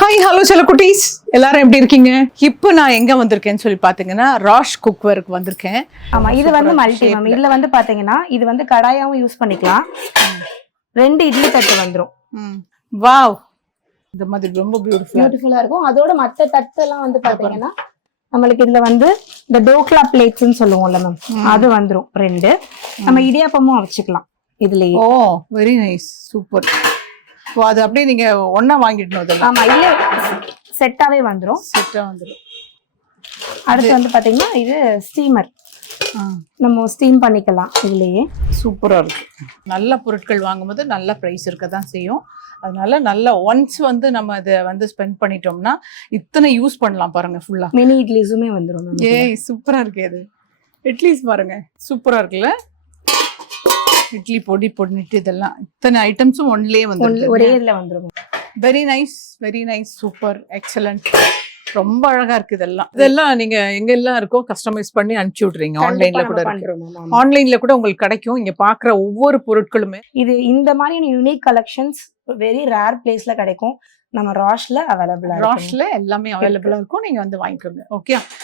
Hi hello செல்ல குட்டீஸ், எல்லாரும் எப்படி இருக்கீங்க? இப்போ நான் எங்க வந்திருக்கேன்னு சொல்லி பாத்தீங்கன்னா ராஷ் குக்வேருக்கு வந்திருக்கேன். ஆமா, இது வந்து மல்டி மேம். இதுல வந்து பாத்தீங்கன்னா இது வந்து கடாயாவும் யூஸ் பண்ணிக்கலாம். 2 இட்லி தட்டு வந்துரும். வாவ், இந்த மாதிரி ரொம்ப பியூட்டிஃபுல்லா இருக்கும். அதோட மத்த தட்டு எல்லாம் வந்து பாத்தீங்கன்னா நம்மளுக்கு இதுல வந்து இந்த டோக்லா பிளேட்ஸ்னு சொல்லுவோம்ல மேம், அது வந்துரும் 2. நம்ம இடியாப்பமும் வச்சுக்கலாம் இதுலயே. ஓ வெரி நைஸ், சூப்பர். அது அப்படியே நீங்க ஒண்ணா வாங்கிடணும் அதெல்லாம். ஆமா, இல்ல செட்டாவே வந்துரும். செட்டா வந்துடும். அடுத்து வந்து பாத்தீங்கன்னா இது ஸ்டீமர், நம்ம ஸ்டீம் பண்ணிக்கலாம் இதுலயே. சூப்பரா இருக்கு. நல்ல பொருட்கள் வாங்கும்போது நல்ல பிரைஸ் இருக்க தான் செய்யும். அதனால நல்ல ஒன்ஸ் வந்து நம்ம இதை வந்து ஸ்பெண்ட் பண்ணிட்டோம்னா இத்தனை யூஸ் பண்ணலாம் பாருங்க. ஃபுல்லா மினி இட்லிஸுமே வந்துரும். ஏய் சூப்பரா இருக்கு. இது இட்லிஸ் பாருங்க, சூப்பரா இருக்குல்ல. இட்லி பொடி பொடிட்டு இதெல்லாம் இத்தனை ஐட்டம்ஸும் ஒன்லயே வந்து ஒரே இதுல வந்துரும். Very nice, very nice, super, excellent. ரொம்ப அழகா இருக்கு. இதெல்லாம் நீங்க எங்க எல்லாம் இருக்கோ கஸ்டமைஸ் பண்ணி அனுப்பிச்சு விடுறீங்க. ஆன்லைன்ல கூட இருக்கு. ஆன்லைன்ல கூட உங்களுக்கு கிடைக்கும். இங்க பாக்குற ஒவ்வொரு பொருட்களுமே இது இந்த மாதிரியான யூனிக் கலெக்ஷன்ஸ் வெரி ரேர் பிளேஸ்ல கிடைக்கும். நம்ம ராஷ்ல அவைலபிளா ராஷ்ல எல்லாமே அவைலபிளா இருக்கும். நீங்க வந்து வாங்கிக்கோங்க. ஓகே.